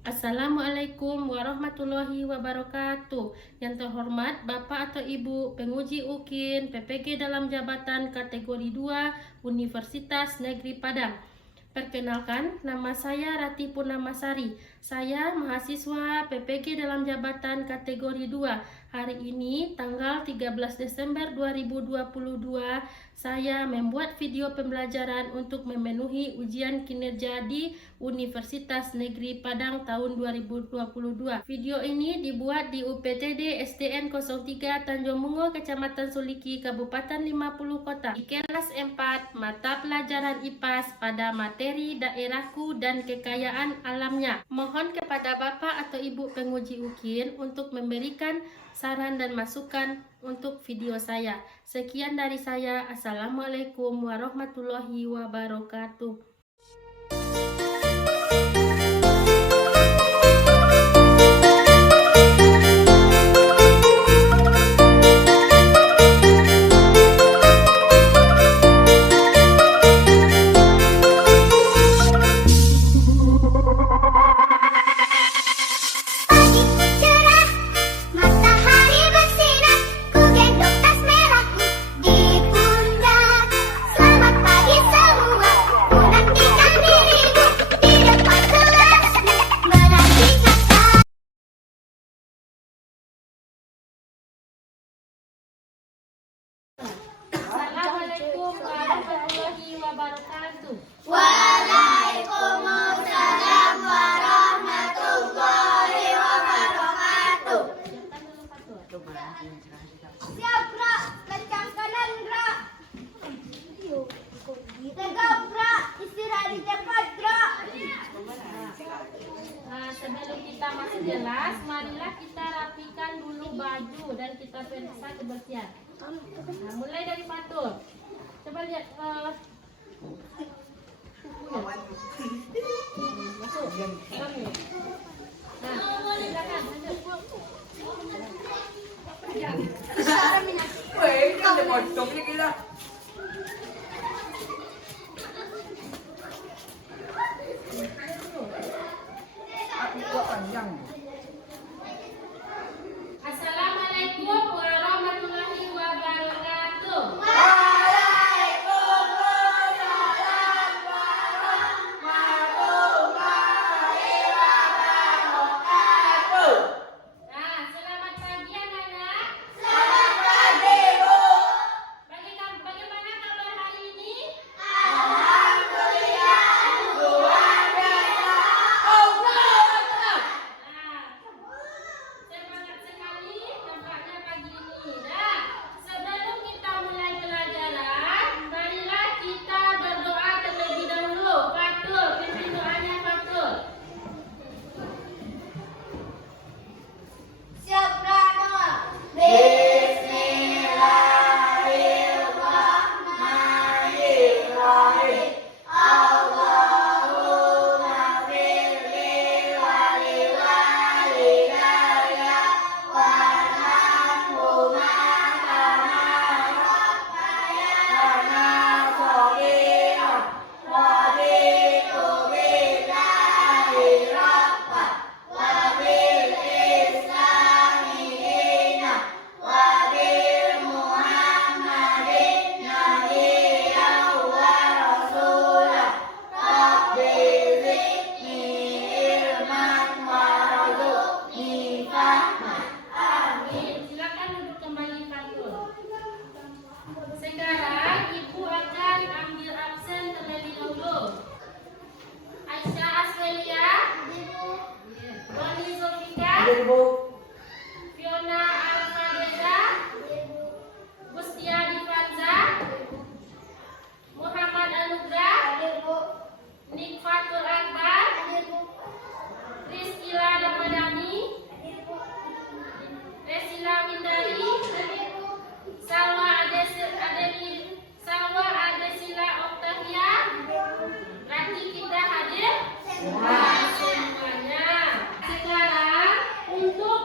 Assalamualaikum warahmatullahi wabarakatuh. Yang terhormat Bapak atau Ibu penguji UKIN PPG dalam jabatan kategori 2 Universitas Negeri Padang. Perkenalkan, nama saya Rati Purnamasari. Saya mahasiswa PPG dalam jabatan kategori 2. Hari ini tanggal 13 Desember 2022, saya membuat video pembelajaran untuk memenuhi ujian kinerja di Universitas Negeri Padang tahun 2022. Video ini dibuat di UPTD SDN 03 Tanjung Bungo, Kecamatan Suliki, Kabupaten 50 Kota. Di kelas 4 mata pelajaran IPAS pada materi daerahku dan kekayaan alamnya. Mohon kepada Bapak atau Ibu penguji UKIN untuk memberikan saran dan masukan untuk video saya. Sekian dari saya. Assalamualaikum warahmatullahi wabarakatuh. Assalamualaikum warahmatullahi wabarakatuh. Waalaikumsalam warahmatullahi wabarakatuh. Siap, gerak. Kencang kanan, gerak. Tegak, gerak. Istirahat di tempat, gerak. Sebelum kita masuk kelas, marilah kita rapikan dulu baju dan kita periksa kebersihan. Mulai dari Fatul. Coba lihat masuk. Silakan lanjut. Assalamualaikum warahmatullahi wabarakatuh. Waalaikumsalam warahmatullahi wabarakatuh. Selamat pagi anak-anak. Selamat pagi, Bu. Bagaimana kabar hari ini? Alhamdulillah, luar biasa. Allah. Semangat sekali nampaknya pagi ini. Sebelum kita mulai pelajaran, marilah kita berdoa terlebih dahulu. Fatul, pimpin doanya Fatul. Siap, Rano. Bismillahirrahmanirrahim. Allahumma firli wali walidayya warhamhuma kama rabbayana shaghira. Raditu billahi rabban wa bil islami dinan wa bil muhammadin nabiyyan wa rasulan. Rabbi zidni ilman warzuqni fahman. Amin. Silakan duduk kembali Fatul. Sekarang Ibu akan ambil absen terlebih dahulu. Aisyah Aswelia, Wani Zulfika, Fiona Alfadeza, Gustia Difanza, Muhammad Anugrah, Nikfatul Akbar, Rizkila Ramadhani, Resila Windari, Salwa Adesila Oktavia. Berarti kita hadir semuanya. Sekarang untuk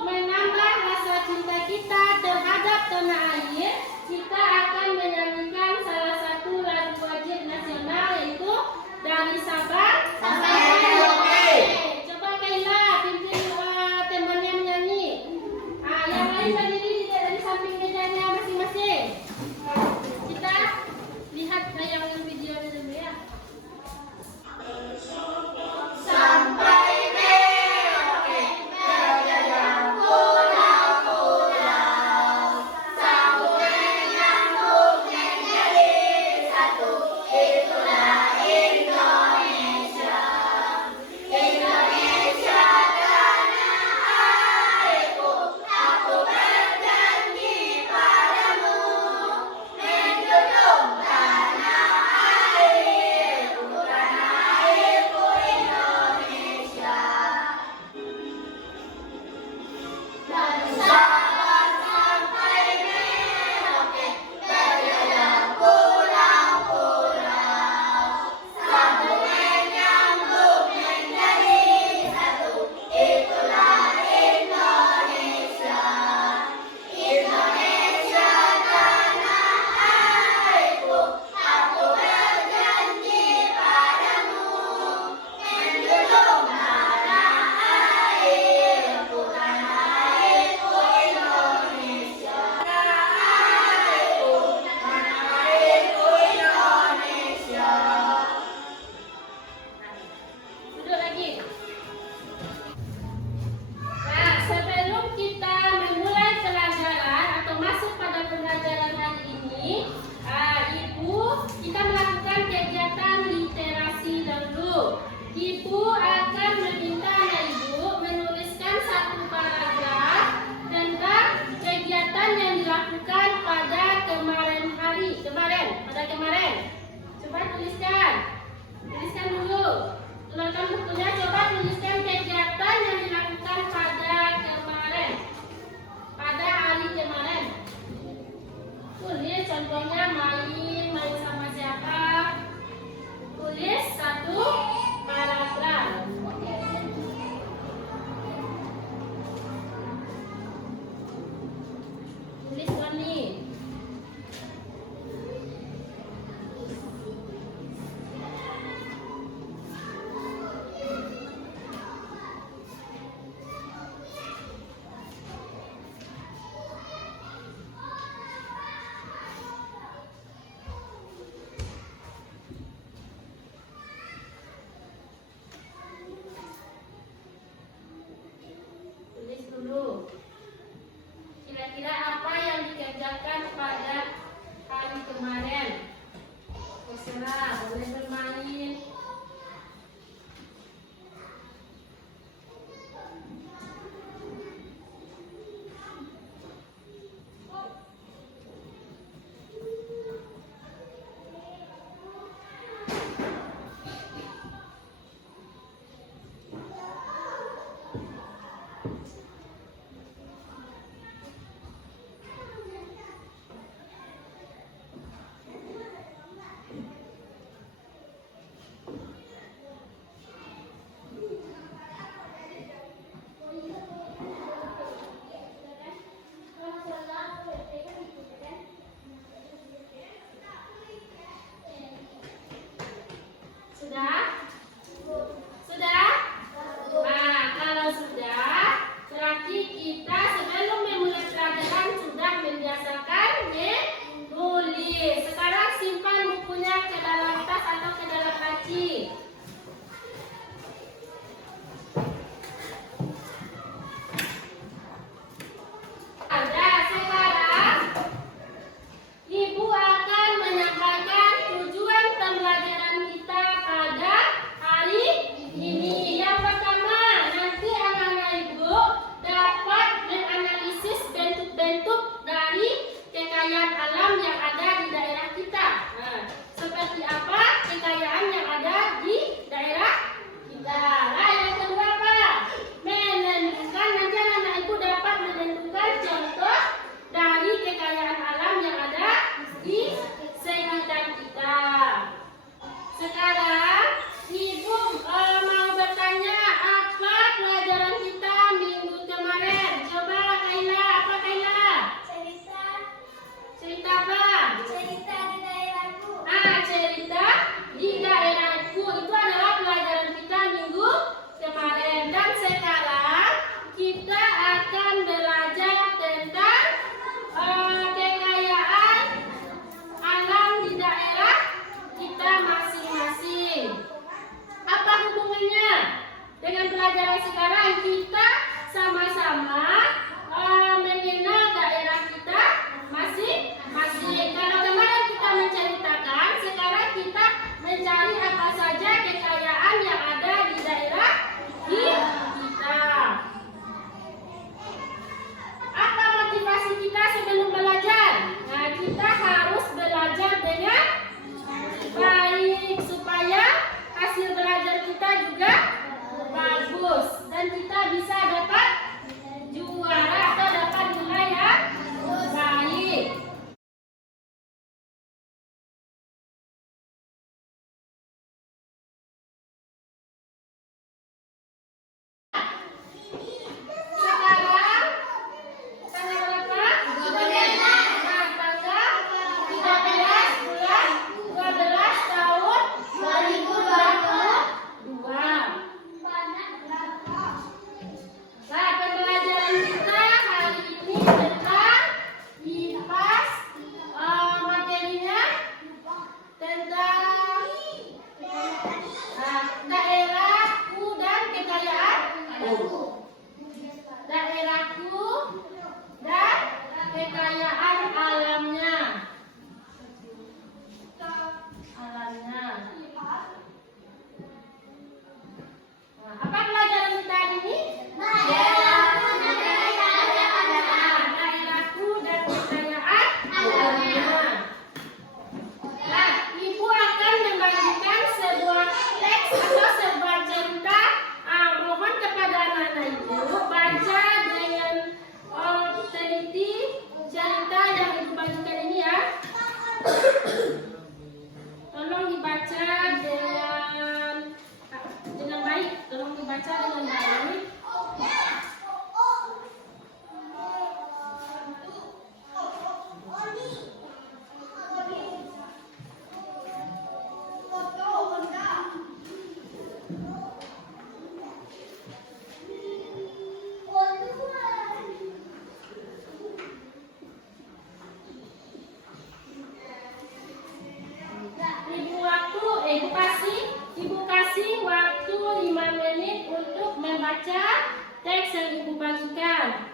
kita akan belajar tentang kekayaan alam di daerah kita masing-masing. Apa hubungannya dengan pelajaran sekarang? Kita sama-sama mengenal daerah kita masing-masing. Kalau kemarin kita menceritakan, sekarang kita mencari apa saja kekayaan yang ada di daerah kita. Apa motivasi kita sebelum belajar? Nah, kita harus belajar dengan baik supaya hasil belajar kita juga bagus dan kita bisa dapat juara atau dapat nilai yang baik. Sekarang tanggal berapa? 13. Nah, tanggal 13 bulan 12 tahun 2022. Nah, pembelajaran kita hari ini tentang IPAS, materinya tentang daerahku dan kekayaan daerahku dan kekayaan alamnya. Nah, apa pelajaran kita hari ini? Daerahku dan kekayaan alamnya. Nah, Ibu akan membagikan sebuah teks atau sebuah cerita. Mohon kepada anak-anak Ibu baca dengan teliti cerita yang Ibu bagikan ini ya. Tolong dibaca dengan baik. Tolong dibaca dengan baik. Ibu kasih waktu 5 menit untuk membaca teks yang Ibu bagikan.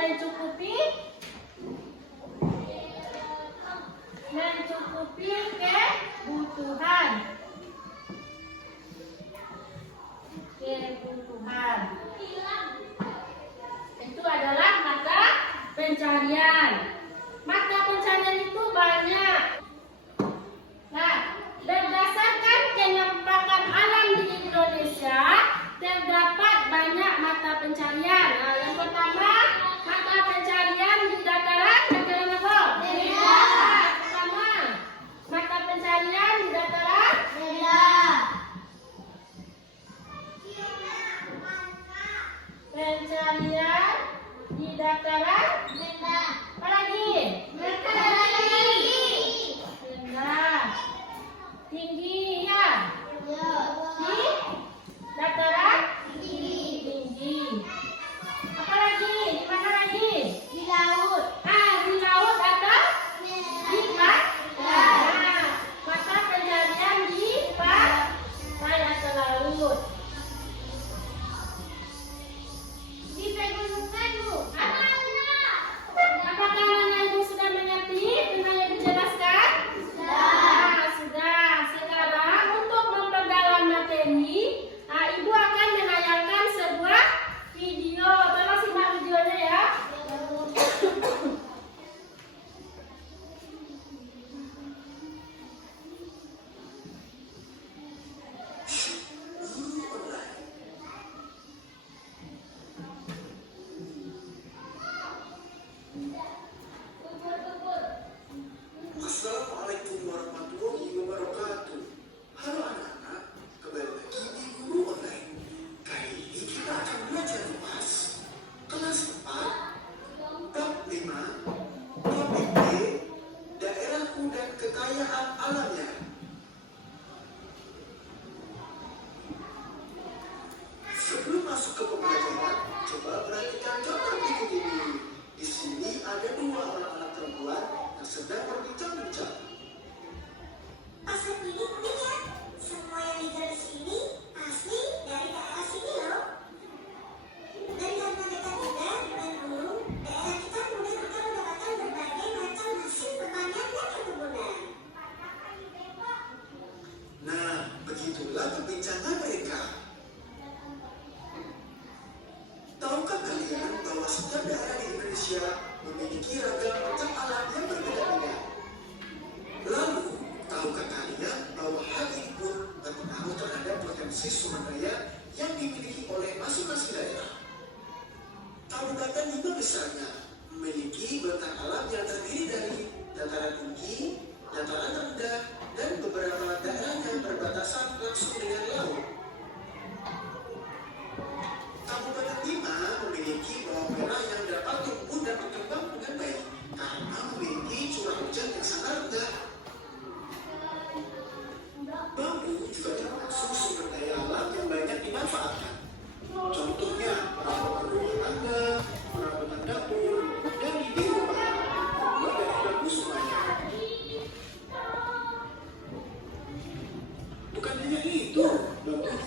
mencukupi kebutuhan. Itu adalah mata pencarian. Mata pencarian itu banyak. Nah, berdasarkan penampakan alam di Indonesia, terdapat banyak mata pencarian. Nah, yang pertama, mata pencarian di dataran apa? Rendah. Pertama, mata pencarian di dataran rendah. Pencarian di dataran rendah. Apa lagi? Dataran tinggi. Rendah. Tinggi ya. Di dataran tinggi. Apa lagi? Di mana lagi? Di laut. Di laut atau di pantai. Mata pencarian di pantai atau laut. Di pegunungan, Bu. Apakah anak ibu sudah mengerti tema yang dijelaskan? Sudah. Sekarang untuk memperdalam materi, ibu akan menayangkan sebuah video. Tolong simak videonya ya. Assalamualaikum warahmatullahi wabarakatuh. Halo anak-anak, kembali lagi di Guru Online. Kali ini kita akan belajar luas kelas 4, bab 5, topik B, daerahku dan kekayaan alamnya. Sebelum masuk ke pembelajaran, coba perhatikan contoh berikut ini. Di sini ada dua anak-anak perempuan yang sedang berbincang-bincang. Pasar ini unik ya. Semua yang dijual di sini asli dari daerah sini loh. Dan karena dekat juga dengan gunung, daerah kita mudah akan mendapatkan berbagai macam hasil pertanian dan perkebunan. Nah, begitulah perbincangan mereka. Tahukah kalian bahwa setiap daerah di Indonesia memiliki ragam macam alam yang berbeda-beda? Lalu, tahukah kalian bahwa hal ini pun berpengaruh terhadap potensi sumber daya yang dimiliki oleh masing-masing daerah? Kabupaten Lima misalnya memiliki bentang alam yang terdiri dari dataran tinggi, dataran rendah, dan beberapa daerah yang berbatasan langsung dengan laut. Kabupaten Lima memiliki bawang merah yang dapat tumbuh dan berkembang dengan baik karena memiliki curah hujan yang sangat rendah. Bambu juga termasuk sumber daya alam yang banyak dimanfaatkan. Contohnya perabotan rumah tangga, perabotan dapur, dan di rumah terbuat dari bambu semuanya. Bukan hanya itu, bambu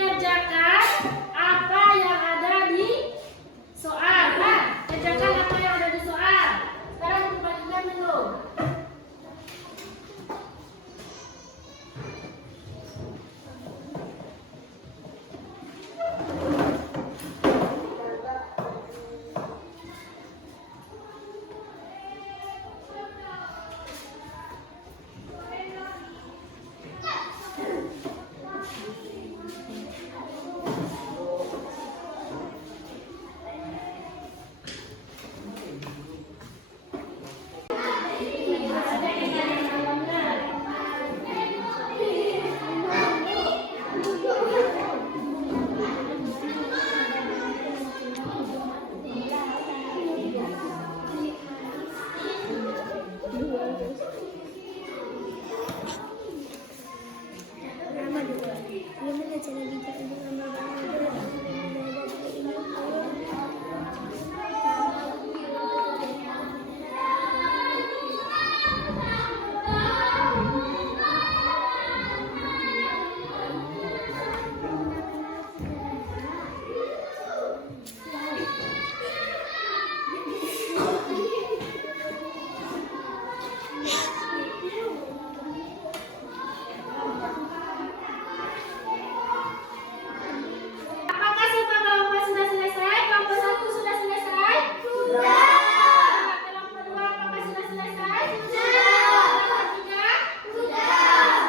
kerjakan apa yang ada di soal. Nah, kerjakan apa yang ada di soal. Sekarang kita bagikan dulu. Apakah semua kelompok sudah selesai? Kelompok 1 sudah selesai? Sudah. Kelompok 2 apakah sudah selesai? Sudah. Kelompok 3? Sudah.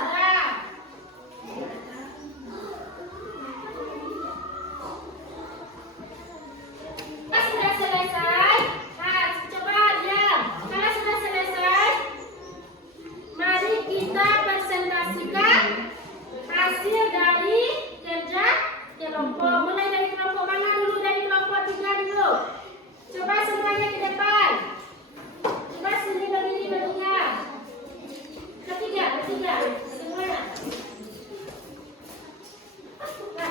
Sudah. Kalau sudah selesai, nah coba diam. Kalau sudah selesai, mari kita presentasikan hasil dari kerja kelompok. Mulai dari kelompok mana dulu? Dari kelompok 3 dulu. Coba semuanya ke depan. Coba sini berdiri bertiga. Ketiga. Semuanya. Nah,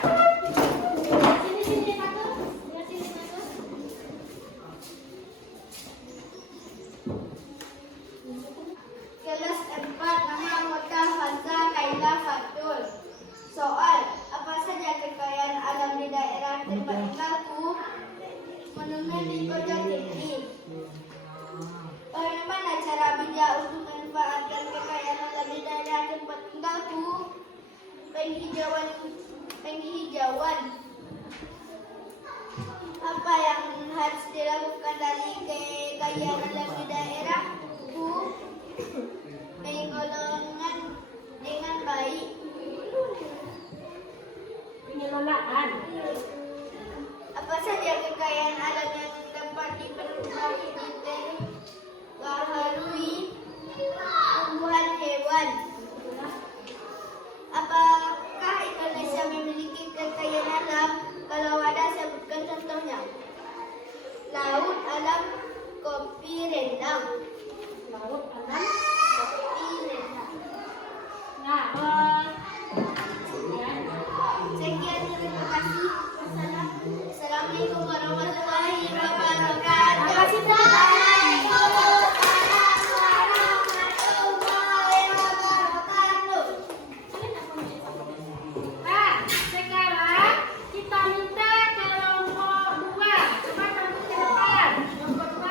sini satu. Sini satu. Kelas 4, nama anggota Hamza Kaila Fatul. Soal, apa saja kekayaan alam di daerah tempat tinggalku? Menurut Nikoja tinggi. Bagaimana cara bijak untuk memanfaatkan kekayaan alam di daerah tempat tinggalku? Penghijauan. Apa yang harus dilakukan dari kekayaan alam di daerahku? Pengelolaan dengan baik. Pengelolaan. Apa saja kekayaan alam yang dapat diperbaharui? Tumbuhan hewan. Apakah Indonesia memiliki kekayaan alam? Kalau ada, sebutkan contohnya. Laut, alam, kopi, rendang. Laut, alam. Kopi, rendang. Nah, Sekian, terima kasih. Assalamualaikum warahmatullahi wabarakatuh. Terima kasih, Pak. Nah, sekarang kita minta kelompok 2. Coba tampil ke depan. Kelompok 2.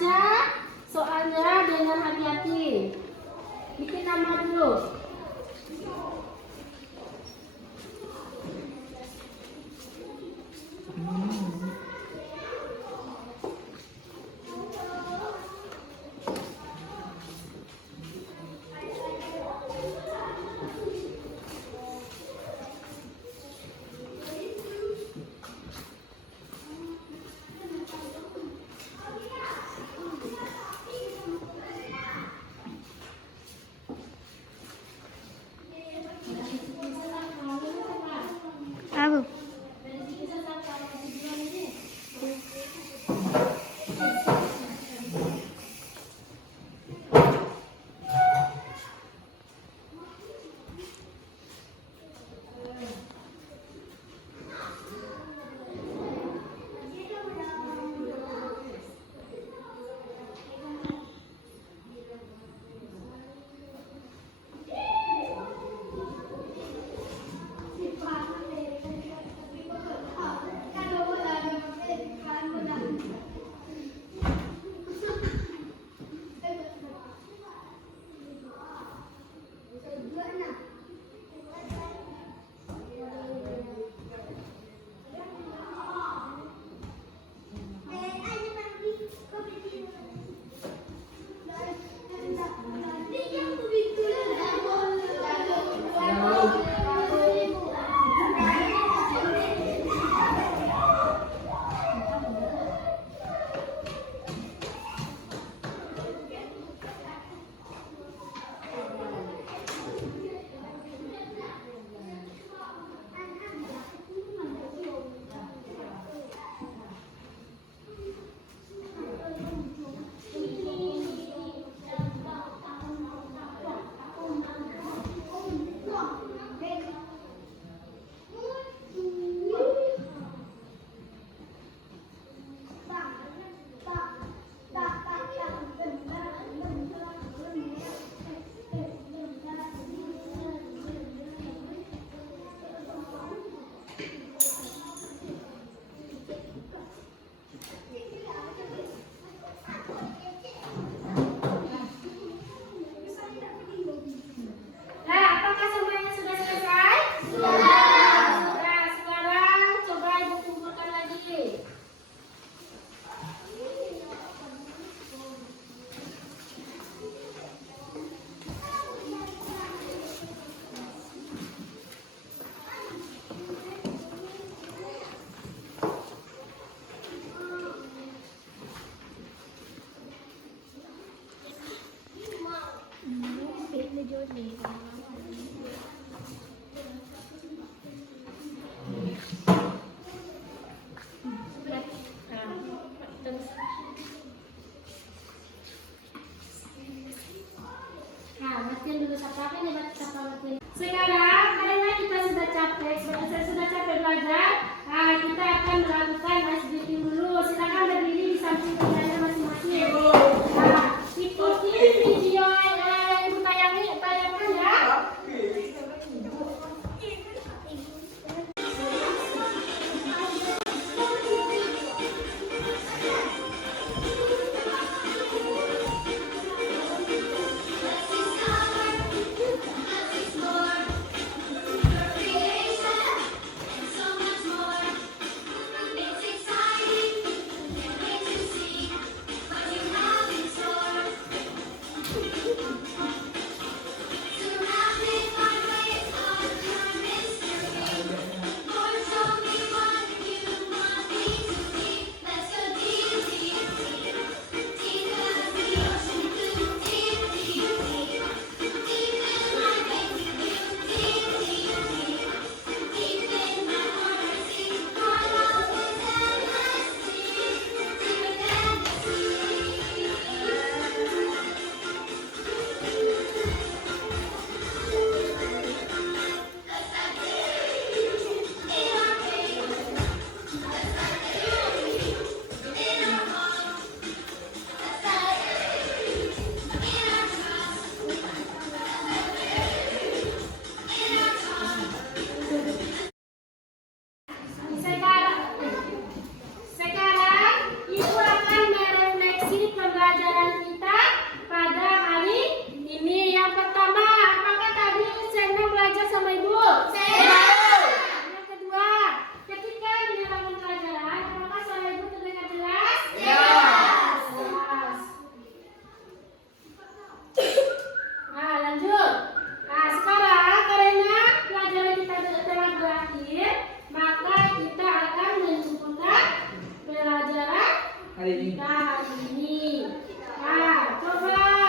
baca soalnya dengan hati-hati. Bikin nama dulu. Abu. Sekarang karena kita sudah capek, sudah capek belajar, kita akan melakukan ice breathing dulu. Silakan berdiri di samping belajar masing-masing. Ikuti video yang ibu tayangkan ya. Creation, and so much more. It's exciting. hari ini. Coba